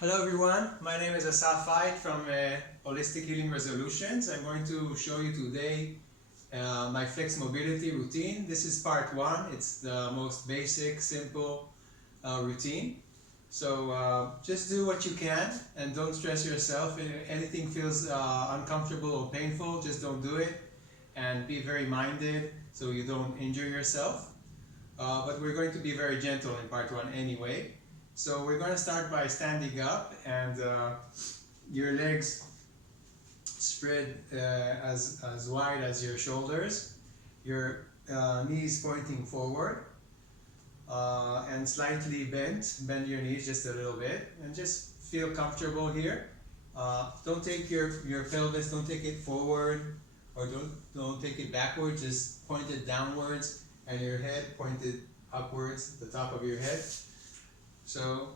Hello everyone, my name is Asaf Veit from Holistic Healing Resolutions. I'm going to show you today my Flexmobility routine. This is part one. It's the most basic, simple routine. So just do what you can and don't stress yourself. If anything feels uncomfortable or painful, just don't do it, and be very minded so you don't injure yourself. But we're going to be very gentle in part one anyway. So we're going to start by standing up and your legs spread as wide as your shoulders, your knees pointing forward and slightly bent. Bend your knees just a little bit and just feel comfortable here. Don't take your pelvis, don't take it forward or don't take it backward, just point it downwards and your head pointed upwards, the top of your head. So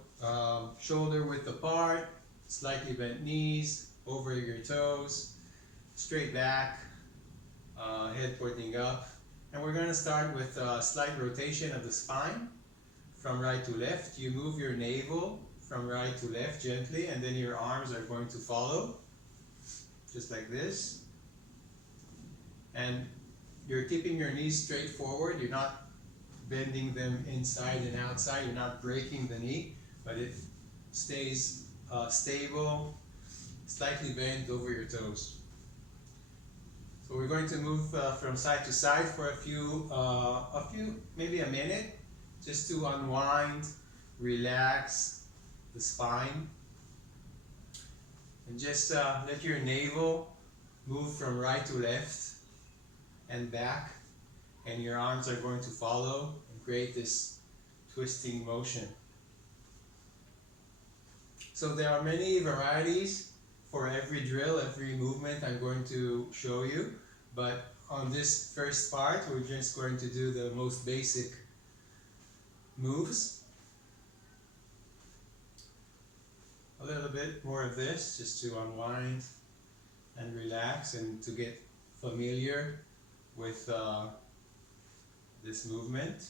shoulder width apart, slightly bent knees, over your toes, straight back, head pointing up. And we're going to start with a slight rotation of the spine from right to left. You move your navel from right to left gently, and then your arms are going to follow, just like this. And you're keeping your knees straight forward. You're not bending them inside and outside. You're not breaking the knee, but it stays stable, slightly bent over your toes. So we're going to move from side to side for a few, maybe a minute, just to unwind, relax the spine, and just let your navel move from right to left and back, and your arms are going to follow and create this twisting motion. So there are many varieties for every drill, every movement I'm going to show you, but on this first part we're just going to do the most basic moves. A little bit more of this just to unwind and relax and to get familiar with this movement.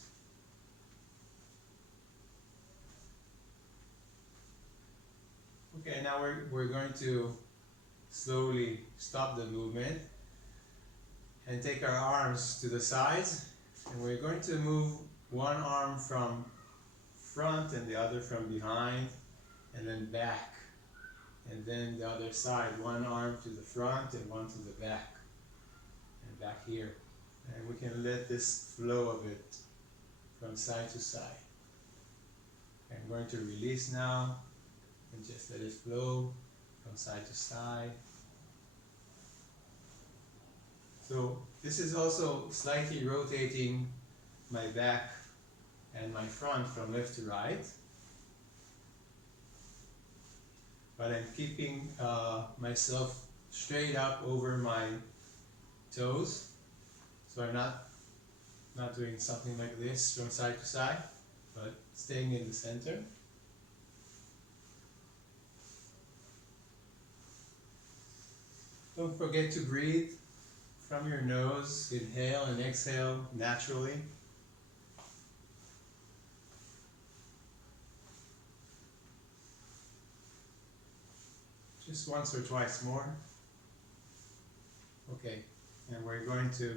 Okay, now we're going to slowly stop the movement and take our arms to the sides, and we're going to move one arm from front and the other from behind, and then back, and then the other side, one arm to the front and one to the back, and back here. And we can let this flow a bit from side to side. I'm going to release now and just let it flow from side to side. So this is also slightly rotating my back and my front from left to right, but I'm keeping myself straight up over my toes, so I'm not doing something like this from side to side, but staying in the center. Don't forget to breathe from your nose. Inhale and exhale naturally. Just once or twice more. Okay, and we're going to,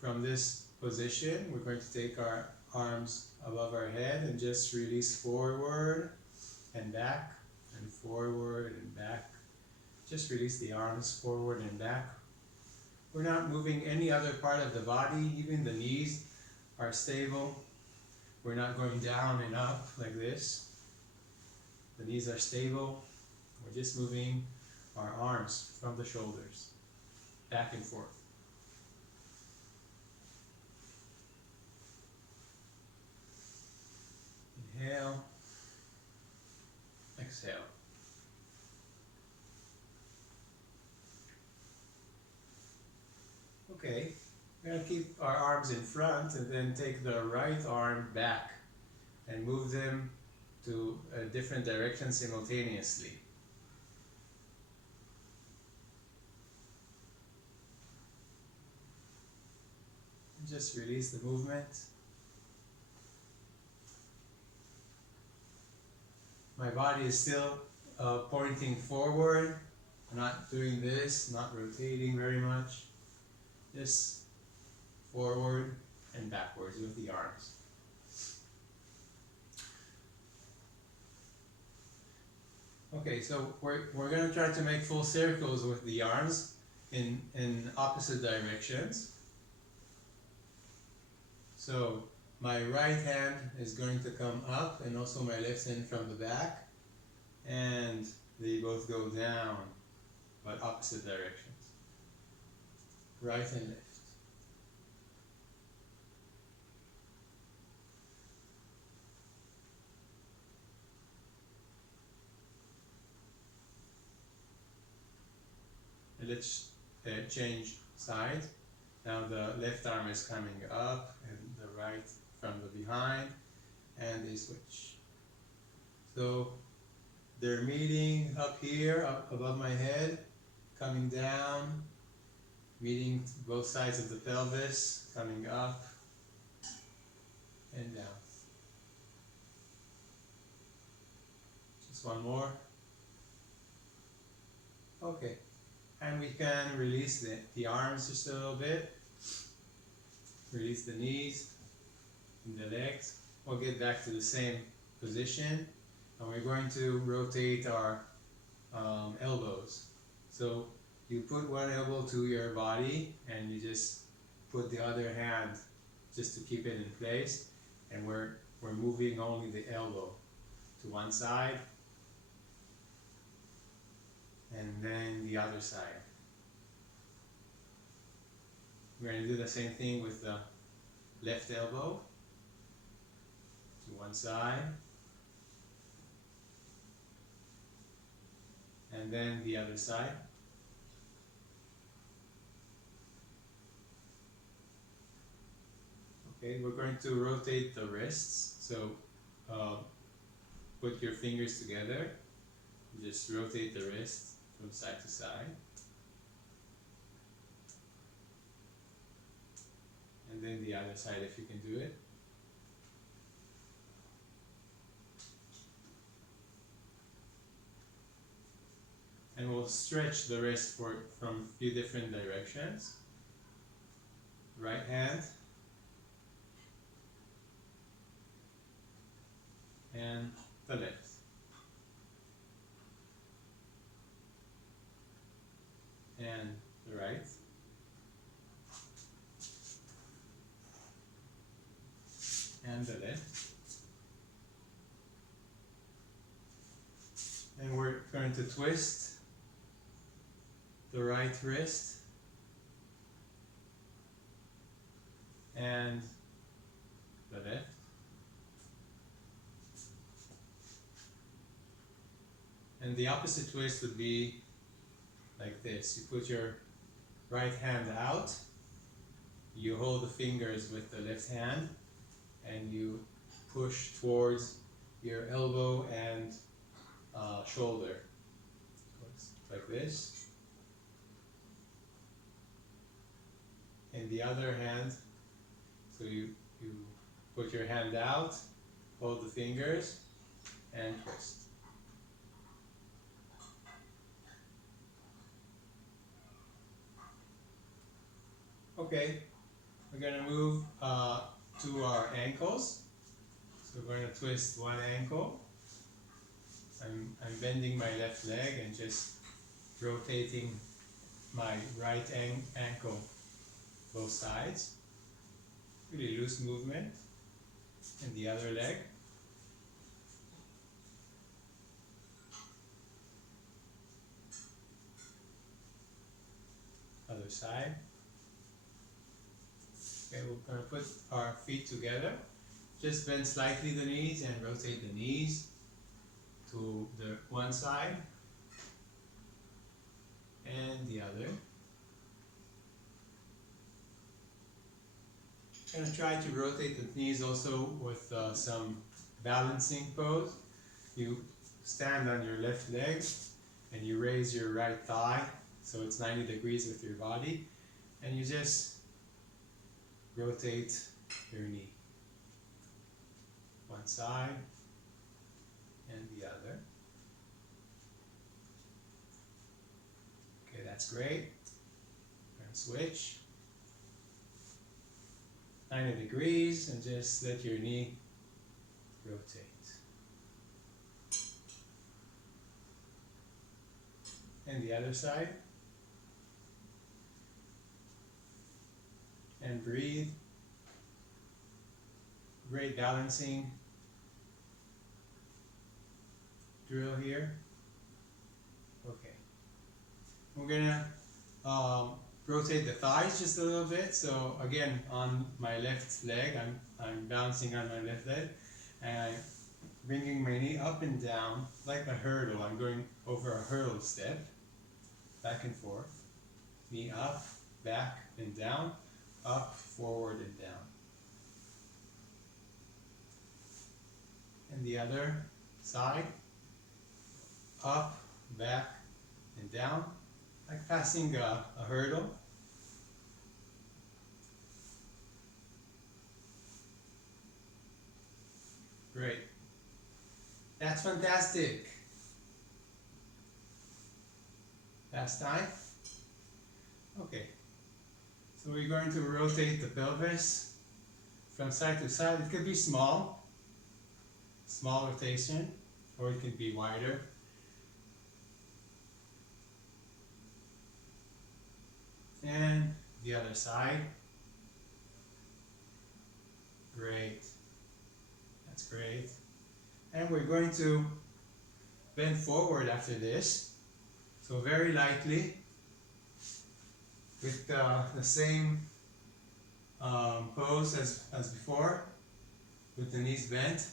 from this position, we're going to take our arms above our head and just release forward and back and forward and back. Just release the arms forward and back. We're not moving any other part of the body, even the knees are stable. We're not going down and up like this. The knees are stable. We're just moving our arms from the shoulders, back and forth. Inhale, exhale. Okay, we're going to keep our arms in front and then take the right arm back and move them to a different direction simultaneously. And just release the movement. My body is still pointing forward. I'm not doing this, not rotating very much. Just forward and backwards with the arms. Okay, so we're going to try to make full circles with the arms in opposite directions. So my right hand is going to come up and also my left hand from the back, and they both go down but opposite directions, right and left. And let's change sides. Now the left arm is coming up and the right from the behind, and they switch. So they're meeting up here, up above my head, coming down, meeting both sides of the pelvis, coming up and down. Just one more. Okay. And we can release the arms just a little bit. Release the knees and the legs. We'll get back to the same position. And we're going to rotate our elbows. So you put one elbow to your body and you just put the other hand just to keep it in place. And we're moving only the elbow to one side and then the other side. We're going to do the same thing with the left elbow to one side and then the other side. Okay, we're going to rotate the wrists. So put your fingers together, just rotate the wrist from side to side. And then the other side if you can do it. And we'll stretch the wrist from a few different directions. Right hand and the left. And the right. And the left. And we're going to twist the right wrist and the left. And the opposite twist would be like this. You put your right hand out, you hold the fingers with the left hand, and you push towards your elbow and shoulder. Like this. And the other hand, so you put your hand out, hold the fingers, and twist. Okay, we're going to move to our ankles. So we're going to twist one ankle. I'm bending my left leg and just rotating my right ankle both sides. Really loose movement. And the other leg. Other side. Okay, we're going to put our feet together. Just bend slightly the knees and rotate the knees to the one side and the other. I'm going to try to rotate the knees also with some balancing pose. You stand on your left leg and you raise your right thigh so it's 90 degrees with your body, and you just rotate your knee one side and the other. That's great. And switch 90 degrees and just let your knee rotate. And the other side. And breathe. Great balancing drill here. Okay. We're gonna rotate the thighs just a little bit. So again, on my left leg, I'm balancing on my left leg, and I'm bringing my knee up and down like a hurdle. I'm going over a hurdle step, back and forth. Knee up, back and down, up, forward and down. And the other side, up, back and down, like passing a hurdle. Great. That's fantastic. Last time. Okay. So we're going to rotate the pelvis from side to side. It could be small rotation, or it could be wider. And the other side. Great. That's great. And we're going to bend forward after this. So very lightly, with the same pose as before, with the knees bent.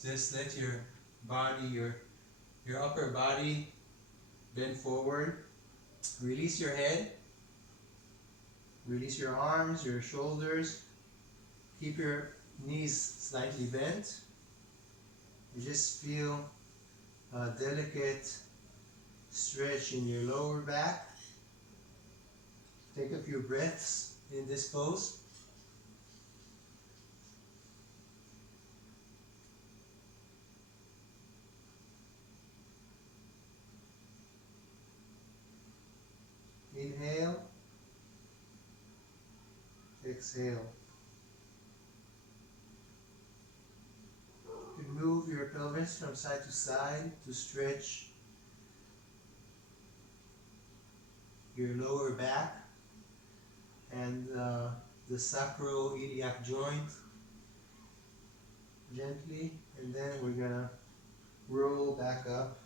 Just let your body, your upper body bend forward. Release your head. Release your arms, your shoulders. Keep your knees slightly bent. You just feel a delicate stretch in your lower back. Take a few breaths in this pose. Inhale. Exhale. You can move your pelvis from side to side to stretch your lower back and the sacroiliac joint gently, and then we're gonna roll back up.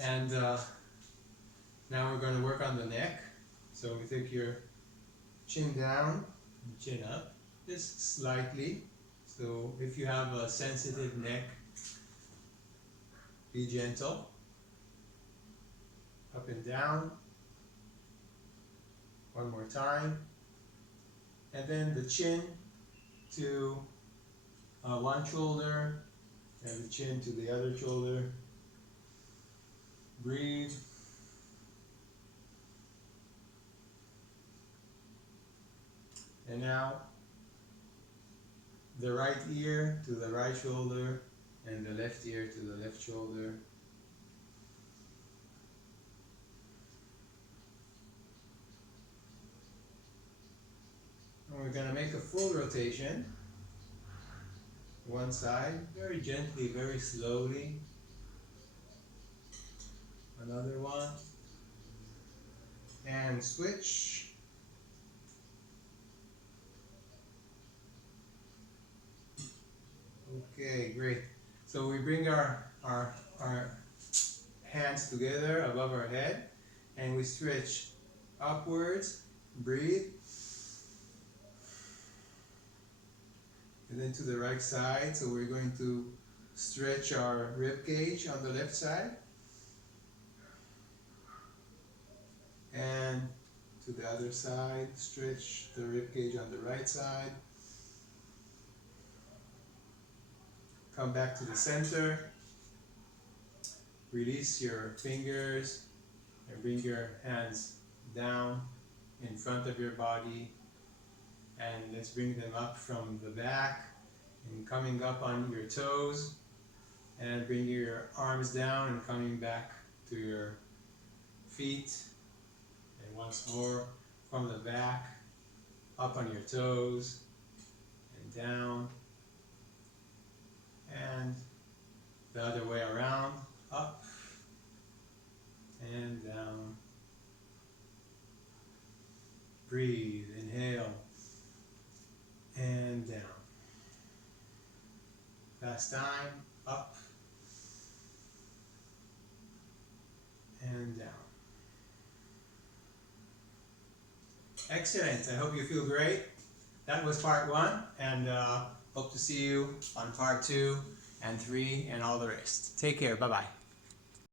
And now we're going to work on the neck. So we take your chin down, chin up, just slightly. So if you have a sensitive neck, be gentle. Up and down. One more time. And then the chin to one shoulder and the chin to the other shoulder. Breathe. And now the right ear to the right shoulder and the left ear to the left shoulder. And we're going to make a full rotation. One side, very gently, very slowly. Another one. And switch. Okay, great. So we bring our hands together above our head and we stretch upwards. Breathe. And then to the right side. So we're going to stretch our rib cage on the left side. And to the other side, stretch the rib cage on the right side. Come back to the center. Release your fingers and bring your hands down in front of your body. And let's bring them up from the back and coming up on your toes. And bring your arms down and coming back to your feet. And once more from the back, up on your toes and down. And the other way around, up and down. Breathe, inhale and down. Last time, up and down. Excellent, I hope you feel great. That was part 1, and hope to see you on part 2 and 3 and all the rest. Take care, bye-bye.